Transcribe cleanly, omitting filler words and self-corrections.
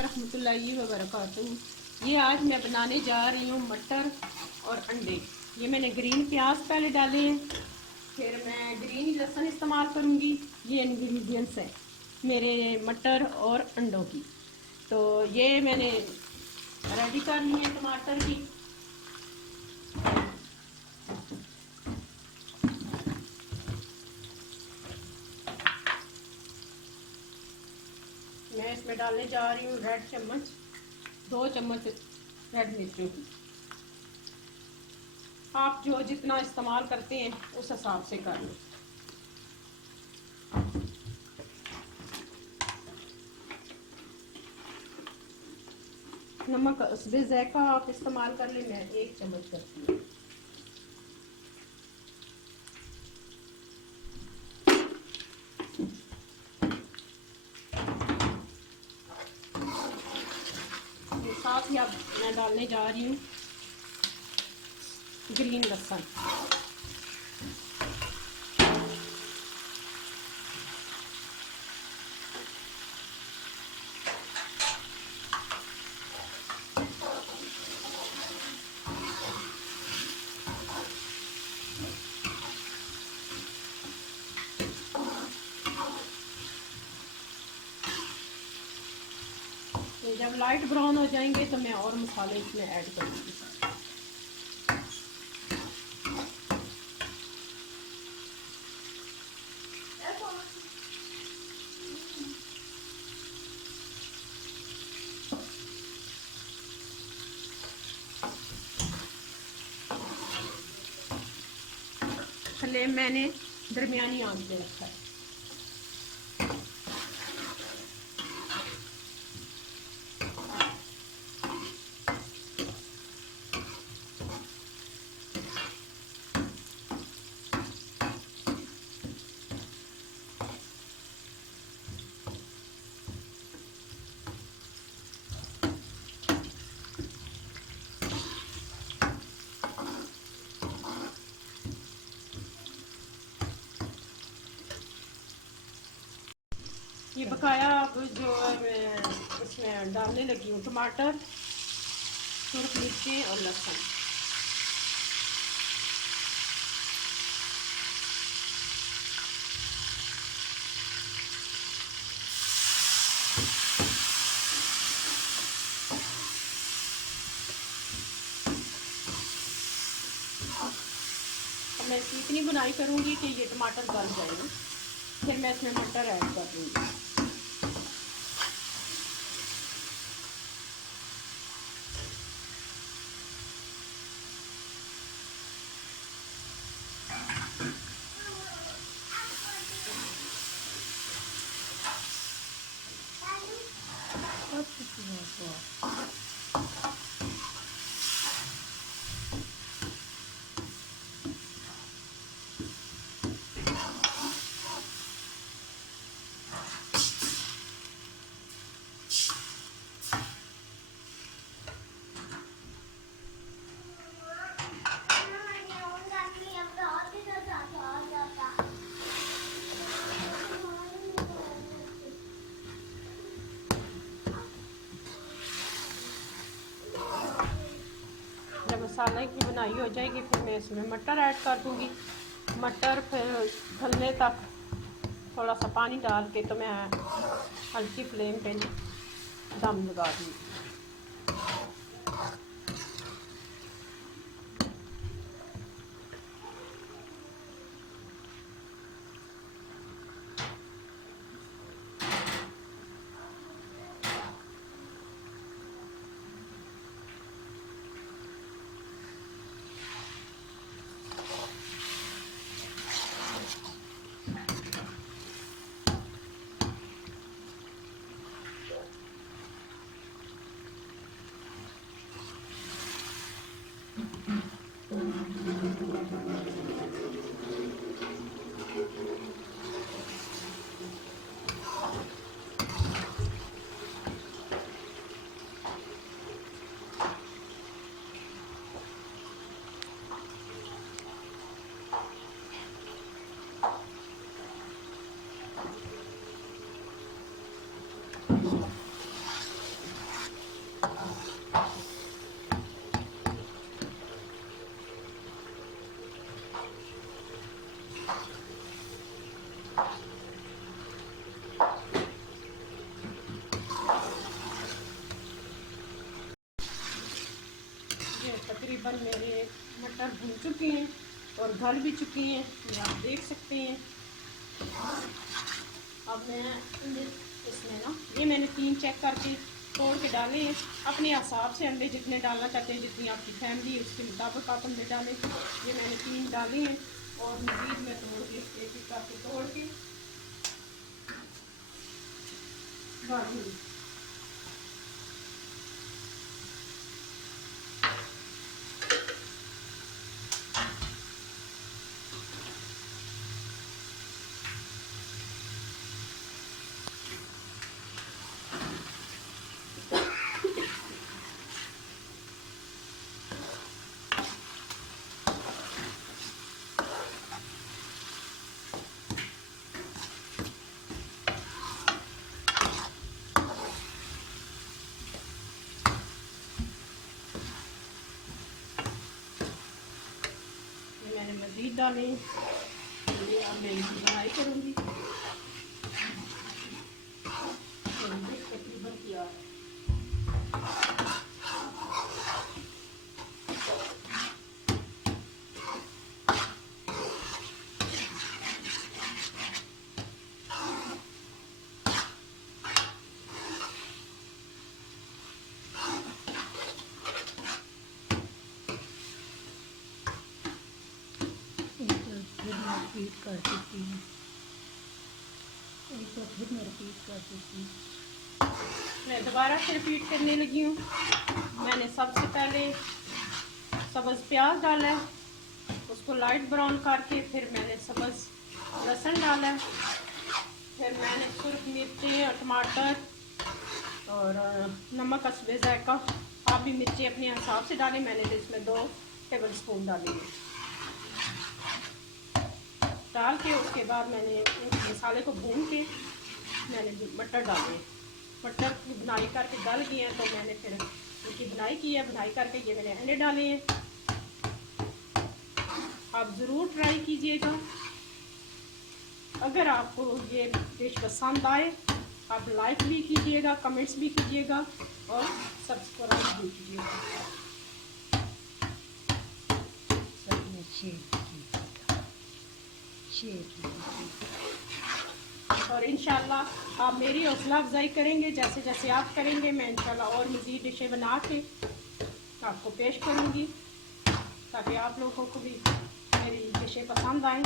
रहमतुल्लाहि व बरकातहू। ये आज मैं बनाने जा रही हूँ मटर और अंडे। ये मैंने ग्रीन प्याज पहले डाले हैं, फिर मैं ग्रीन लहसुन इस्तेमाल करूँगी। ये इंग्रेडिएंट्स हैं मेरे मटर और अंडों की। तो ये मैंने रेडी कर ली है टमाटर की। मैं इसमें डालने जा रही हूँ रेड चम्मच, 2 चम्मच रेड मिर्चों की। आप जो जितना इस्तेमाल करते हैं उस हिसाब से कर लो। नमक हस्बे ज़ायक़ा आप इस्तेमाल कर लें, मैं 1 चम्मच करती हूँ। साथ ही अब मैं डालने जा रही हूँ ग्रीन लहसुन। तो जब लाइट ब्राउन हो जाएंगे तो मैं और मसाले इसमें ऐड करूँगी। फ्लेम मैंने दरमियानी आंच पे रखा है। ये बकाया अब जो मैं इसमें डालने लगी हूँ टमाटर, सुरख मिर्चें और लहसुन। मैं इसकी इतनी बुनाई करूँगी कि ये टमाटर गल जाएगा, फिर मैं इसमें मटर ऐड कर दूँगी। मसाले की बुनाई हो जाएगी फिर मैं इसमें मटर ऐड कर दूँगी। मटर फिर गलने तक थोड़ा सा पानी डाल के तो मैं हल्की फ्लेम पे दम लगा दूँगी। ये तकरीबन मेरे मटर भून चुके हैं और गल भी चुके हैं, ये आप देख सकते हैं। अब मैं इसमें ना ये मैंने 3 चेक करके तोड़ के डाले हैं। अपने हिसाब से अंडे जितने डालना चाहते हैं, जितनी आपकी फैमिली है उसके मुताबिक आप अंडे डालें। ये मैंने 3 डाले हैं और मज़ीद में तोड़ के एक करके तोड़ के डालूँगी। मैंने मज़ीद डाले, ये अब मैं इनकी बनाई करूँगी। तकरीबन तैयार है। रिपीट कर देती हूँ, एक तो फिर मैं रिपीट कर देती हूँ। मैं दोबारा से रिपीट करने लगी हूँ। मैंने सबसे पहले सब्ज़ प्याज डाला है, उसको लाइट ब्राउन करके फिर मैंने सब्ज़ लहसुन डाला है, फिर मैंने सुर्ख मिर्चें और टमाटर और नमक असबे जायका, आप भी मिर्ची अपने हिसाब से डालें। मैंने तो इसमें 2 टेबल स्पून डाली है। डाल के उसके बाद मैंने इस मसाले को भून के मैंने मटर डाले। मटर की बुनाई करके गल गए हैं तो मैंने फिर उनकी बुनाई की है। बुनाई करके ये मैंने अंडे डाले हैं। आप ज़रूर ट्राई कीजिएगा। अगर आपको ये डिश पसंद आए आप लाइक भी कीजिएगा, कमेंट्स भी कीजिएगा और सब्सक्राइब भी कीजिएगा। और इंशाल्लाह आप मेरी हौसला अफजाई करेंगे। जैसे जैसे आप करेंगे मैं इंशाल्लाह और मज़ीद डिशें बना के आपको पेश करूँगी, ताकि आप लोगों को भी मेरी डिशें पसंद आएँ।